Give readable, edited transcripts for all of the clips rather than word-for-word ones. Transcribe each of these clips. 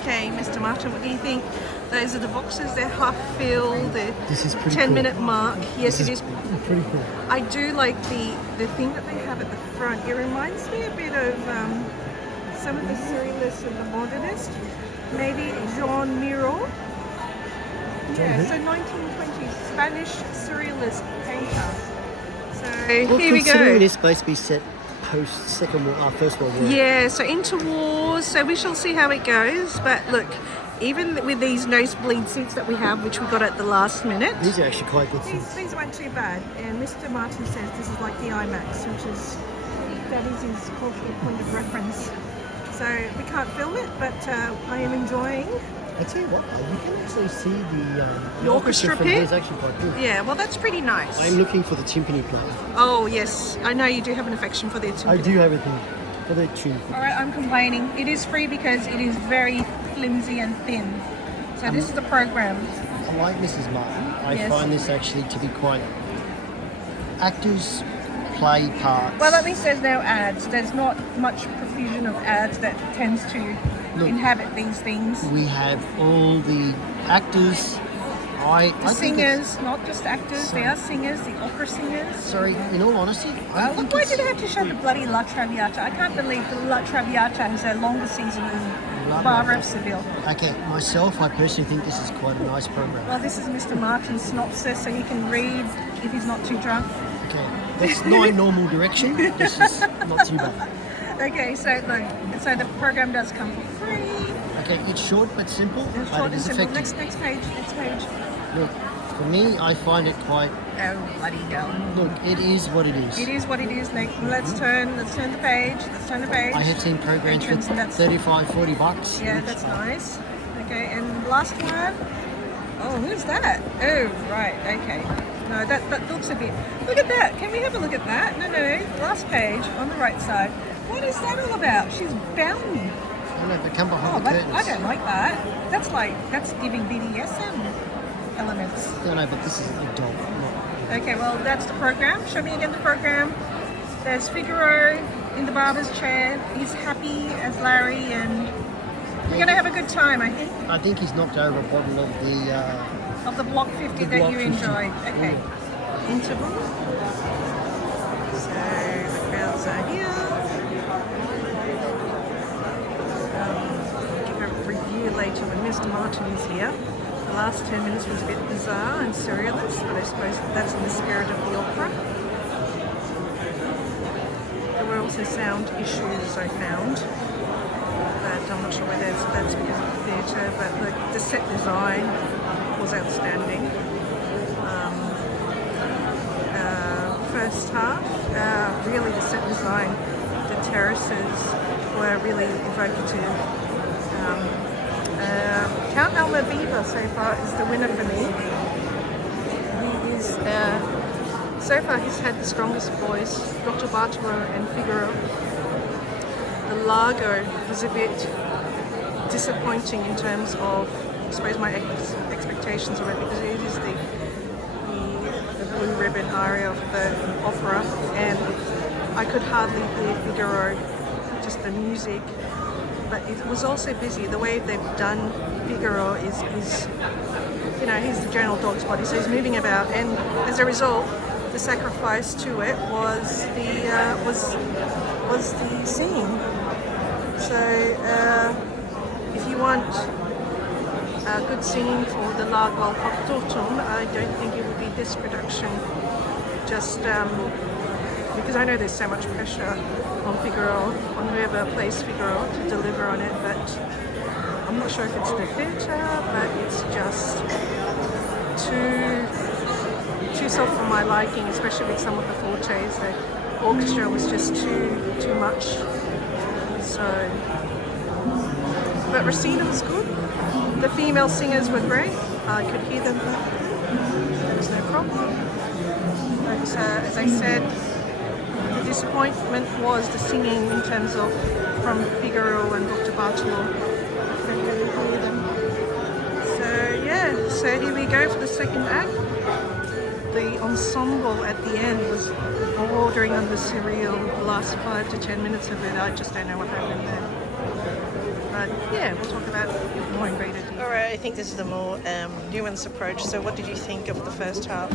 Okay, Mr. Martin, what do you think? Those are the boxes. They're half filled. The This is pretty 10-minute cool. mark. Yes, This it is. pretty cool. I do like the thing that they have at the front. It reminds me a bit of some of the surrealists and the modernists. Maybe Jean Miro. Yeah, so 1920s Spanish surrealist painter. So Well, here we considering go. this supposed to be set post First World War. Yeah, so into wars, so we shall see how it goes. But look, even with these nosebleed seats that we have, which we got at the last minute, These are actually quite good these, seats. these weren't too bad. And Mr. Martin says this is like the IMAX, which is, that is his cultural point of reference. So we can't film it, but I am enjoying. I tell you what, you can actually see the orchestra from pit? here is actually quite good. Yeah, well that's pretty nice. I'm looking for the timpani player. Oh yes, I know you do have an affection for the timpani. I do have a thing for the tune. All right, I'm complaining. It is free because it is very flimsy and thin. So this is the program. I like Mrs. Martin. I Yes. find this actually to be quite actors play parts. Well, at least there's no ads. There's not much profusion of ads that tends to Look. inhabit these things. We have all the actors. I The think it's- singers, not just actors, they are singers, the opera singers. Sorry, in all honesty, I Look, think why it's do they have to show the bloody La Traviata? I can't believe the La Traviata has a longer season than Bloody Bar hell. of Seville. okay. Myself, I personally think this is quite a nice program. Well, this is Mr. Martin's synopsis, so you can read if he's not too drunk. Okay, that's not normal direction. This is not too bad. Okay, so look, so the program does come for free. Okay, it's short but simple, It's but short it and is simple. effective. Next page, next page. Look, for me, I find it quite. Oh, bloody hell. Look, it is what it is. It is what it is. Let's turn the page. Let's turn the page. I have seen programs for Entrance, and that's- 35, 40 bucks. Yeah, which that's nice. Okay, and last one. Oh, who's that? Oh, right. Okay. No, that looks a bit. Look at that. Can we have a look at that? No. Last page on the right side. What is that all about? She's bound. I know, but come Oh, behind the curtains. I don't like that. That's giving BDSM elements. No, but this is adult. Not, Okay, well, that's the program. Show me again the program. There's Figaro in the barber's chair. He's happy as Larry, and we're going to have a good time, I think, I think he's knocked over a bottle of the. of the Block 50 The that Block you 50. enjoyed. Okay. Interval. So the crowds are here. I'll give a review later when Mr. Martin is here. The last 10 minutes was a bit bizarre and surrealist, but I suppose that's in the spirit of the opera. There were also sound issues I found, but I'm not sure whether that's because of the theatre, but the set design was outstanding. First half, really the set design, the terraces were really evocative. Count Almaviva so far is the winner for me. He is, so far he's had the strongest voice, Dr. Bartolo and Figaro. The Largo was a bit disappointing in terms of, I suppose, my expectations of it, because it is the blue ribbon aria of the opera, and I could hardly hear Figaro, just the music. But it was also busy. The way they've done Figaro is you know, he's the general dog's body, so he's moving about, and as a result, the sacrifice to it was the singing. So if you want good singing for the Largo Factotum, I don't think it would be this production. Just because I know there's so much pressure on Figaro, on whoever plays Figaro to deliver on it, but I'm not sure if it's the theatre, but it's just too soft for my liking, especially with some of the fortes. The orchestra was just too much. So, but Racina was good. The female singers were great. I could hear them. There was no problem. But as I said, the disappointment was the singing in terms of from Figaro and Dr. Bartolo. I couldn't really hear them. So yeah, so here we go for the second act. The ensemble at the end was bordering on the surreal. The last 5 to 10 minutes of it, I just don't know what happened there. But yeah, we'll talk about it more in greater detail. All right, I think this is the more nuanced approach. So what did you think of the first half?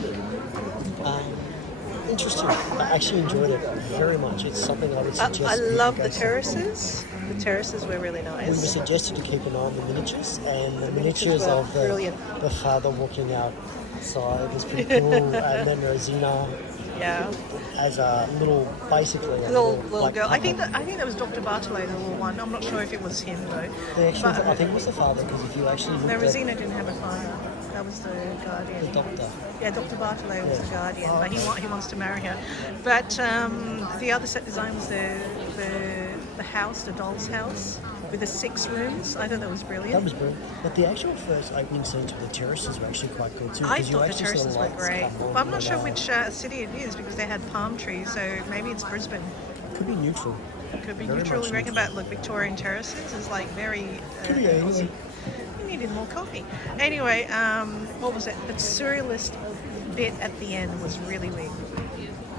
Interesting. I actually enjoyed it very much. It's something I would suggest. I people love go the see. terraces. The terraces were really We were nice. suggested to keep an eye on the miniatures, and the miniatures miniatures were of brilliant. the father walking outside was pretty cool, and then Rosina Yeah, as a little, basically a little like, girl. I puppet. think that was Dr. Bartolo, the little one. I'm not sure if it was him though. The actual, But- I think it was the father, because if you actually No, look at Rosina didn't have a father. That was the guardian. the doctor, Yeah, Dr. Bartolo was Yeah. the guardian, but he wants to marry her. But the other set design was the house, the doll's house, with the 6 rooms. I thought that was brilliant. that was brilliant. But the actual first opening scenes with the terraces were actually quite cool too. I 'cause you thought the actually saw terraces were lights great. come on But I'm not and sure out. which city it is because they had palm trees, so maybe it's Brisbane. Could be neutral. It could be Very neutral. much We reckon neutral. about look, Victorian terraces is like very Could be anyway. Aussie. We needed more coffee. Anyway, what was it? The surrealist bit at the end was really weird.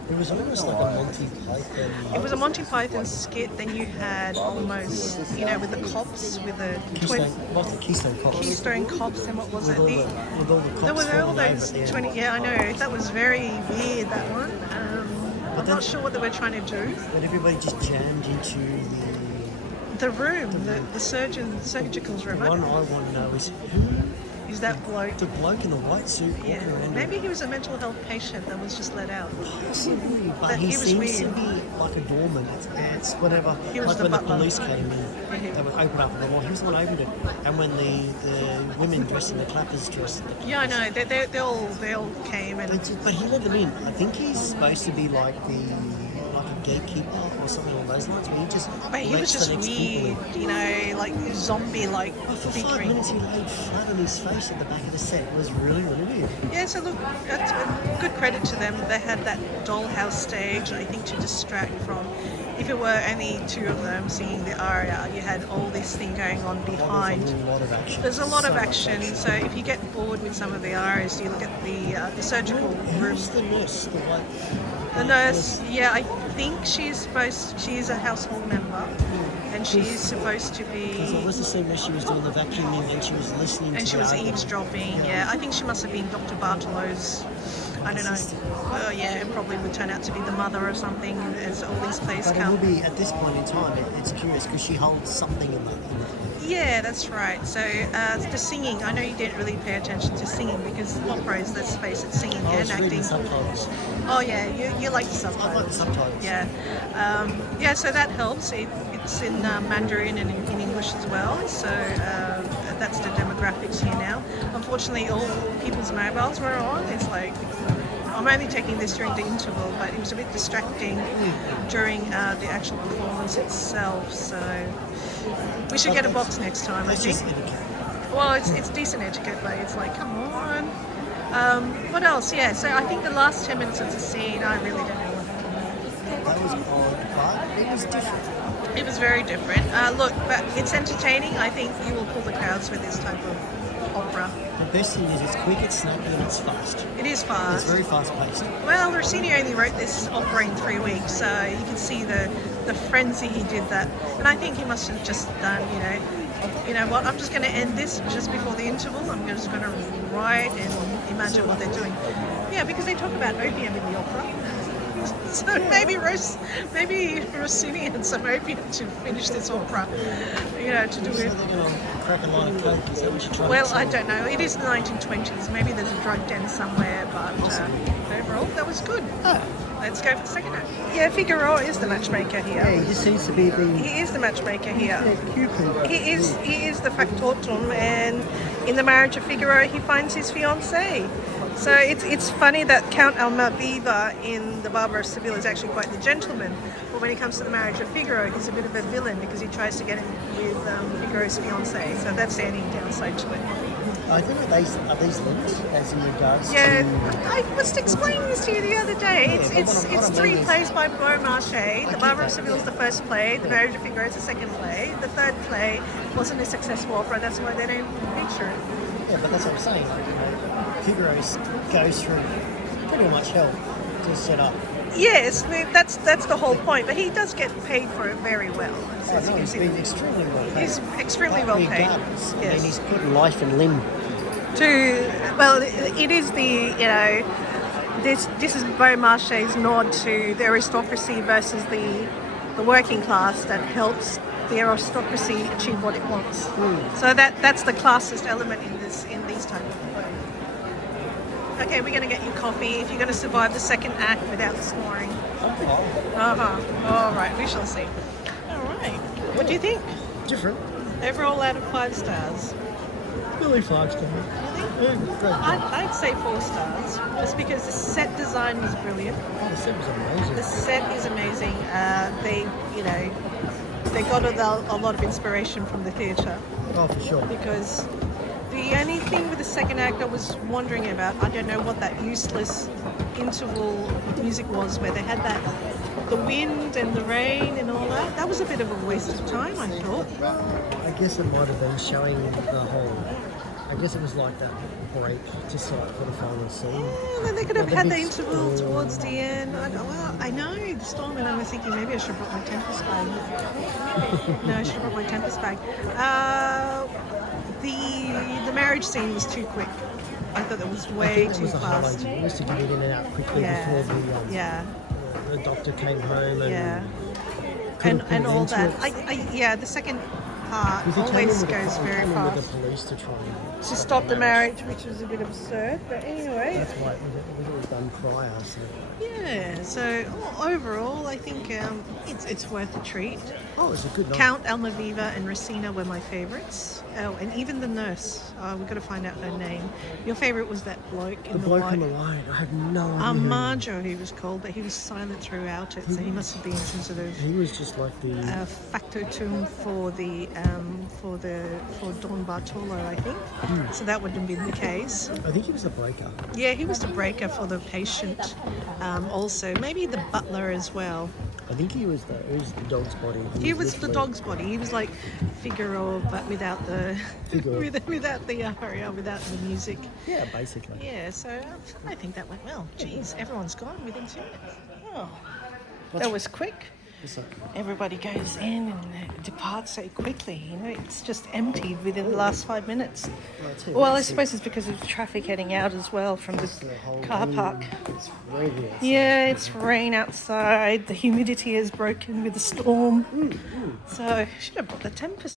It was almost like a Monty Python. It was a Monty Python skit. Then you had almost, with the cops, with the Keystone, like the Keystone Cops. Keystone cops, and what was it? With all the There cops were all falling over those at the end. 20. Yeah, I know. That was very weird. That one. I'm then- not sure what they were trying to do. But everybody just jammed into The room, the surgical's room. the one I want to know is who Is that bloke? the bloke in the white suit walking Yeah. around. Maybe he was a mental health patient that was just let out. Possibly, but That he he was seems to weird. be like a doorman. It's whatever. He was like the when butler. the police came in, Yeah. they would open up the door. He was the one who opened it. And when the women dressed in the clappers dressed. Yeah, I know. They all came and But he let them in. I think he's supposed to be like a gatekeeper or something along those lines. Where he just. but he was lets the just next people in. weird, like zombie-like For 5 figuring. minutes, he laid flat on his face at the back of the set. It was really, really weird. Yeah, so look, that's good credit to them. They had that dollhouse stage, I think, to distract from. If it were only 2 of them singing the aria, you had all this thing going on behind. There's a lot of action. There's a lot So of much action, so if you get bored with some of the arias, you look at the surgical room. Who's the nurse? The white. The nurse, yeah, I think she's a household member, and she's supposed to Because it be, was the same as she was doing the vacuuming and she was listening to and she the was argument. eavesdropping. Yeah, I think she must have been Dr. Bartolo's. I don't know. Oh yeah, it probably would turn out to be the mother or something as all these plays But it will come. be, at this point in time, it's curious because she holds something in that. Yeah, that's right. So the singing, I know you didn't really pay attention to singing because opera is, let's face it, singing I and was reading acting. subtitles. Oh yeah, you like the I subtitles. like the subtitles. Yeah, so that helps. It's in Mandarin and in English as well. So that's the demographics here now. Unfortunately, all people's mobiles were on. It's like I'm only taking this during the interval, but it was a bit distracting during the actual performance itself. So we should get a box next time, I It's think. just etiquette. Well, it's decent etiquette, but it's like, come on. What else? Yeah, so I think the last 10 minutes of the scene, I really don't know what. That was odd, but it was different. It was very different. Look, but it's entertaining. I think you will pull the crowds with this type of opera. The best thing is it's quick, it's snappy, and it's fast. It is It's fast. very fast paced. Well, Rossini only wrote this opera in 3 weeks, so you can see the frenzy he did that. And I think he must have just done, you know what, I'm just going to end this just before the interval. I'm just going to write and imagine what they're doing. Yeah, because they talk about opium in the opera. So maybe Rossini had some opium to finish this opera, to do So it. they're going to crack a line of coke, is that what you're trying Well, to say? I don't know. It is the 1920s. Maybe there's a drug den somewhere, but overall, that was good. Let's go for the second act. Yeah, Figaro is the matchmaker Yeah, here. he just seems to be the He is the matchmaker here. Cupid. He is the factotum, and in the marriage of Figaro, he finds his fiancée. So it's funny that Count Almaviva in The Barber of Seville is actually quite the gentleman, but when it comes to the marriage of Figaro, he's a bit of a villain because he tries to get in with Figaro's fiancée. So that's the only downside to it. I think are these linked as in regards Yeah, to... I was explaining this to you the other day. Yeah, It's what I 3 mean is- plays by Beaumarchais. The get Barber of that. Seville is the first play. The Marriage of Figaro is the second play. The third play wasn't a successful opera. That's why they don't feature it. Yeah, but that's what I'm saying. Figaro goes through pretty much hell to set up. Yes, that's the whole point. But he does get paid for it very well. As you No, can he's see. been extremely well paid. He's extremely well paid. Regardless, I mean, Yes. he's put life and limb. Well, it is this is Beaumarchais' nod to the aristocracy versus the working class that helps the aristocracy achieve what it wants. So that's the classist element in these type of plays. Okay, we're going to get you coffee if you're going to survive the second act without snoring. All right, we shall see. All right, what do you think? Different. Overall, out of 5 stars. Really 5 stars. I'd say 4 stars, just because the set design was brilliant. Oh, the set was amazing. The set is amazing. They got a lot of inspiration from the theatre, Oh, for sure. because the only thing with the second act I was wondering about, I don't know what that useless interval music was, where they had the wind and the rain and all that. That was a bit of a waste of time, I thought. I guess it might have been showing the whole. I guess it was like that break just like for the final scene. Yeah, then they could have Like a had the big interval storm. towards the end. I know the storm, and I was thinking maybe I should have brought my Tempest bag. No, I should have brought my Tempest bag. The marriage scene was too quick. I thought that was I way think that too was the whole fast. idea, was to get it in and out quickly Yeah, before yeah, the doctor came home and yeah, couldn't and put it all into that. it. Yeah, the second part Because he came in always with the goes po- he very came in with fast the police to try and to stop the marriage, which was a bit absurd. But anyway, That's why it was done prior. So. yeah. So overall, I think it's worth a treat. Oh, it was a good night. Count, Almaviva, and Rosina were my favourites. Oh, and even the nurse. We've got to find out her name. Your favourite was that bloke in The the bloke white. in the white. I had no idea. Marjo, he was called, but he was silent throughout it, so he must have been some sort of He was just like the. factotum for Don Bartolo, I think. So that wouldn't have been the case. I think he was the breaker. Yeah, he was the breaker for the patient. Also, maybe the butler as well. I think he was the dog's body. He was the literally- dog's body. He was like Figaro, but without the Figaro. without the aria, without the music. Yeah, basically. Yeah, so I think that went well. Jeez, everyone's gone within 2 minutes. Oh, that was quick. It's okay. Everybody goes in and departs so quickly. You know, it's just emptied within the last 5 minutes. Well, I suppose it's because of traffic heading out as well from the whole car park. It's raining. Yeah, it's rain outside. The humidity has broken with the storm. So I should have brought the Tempest.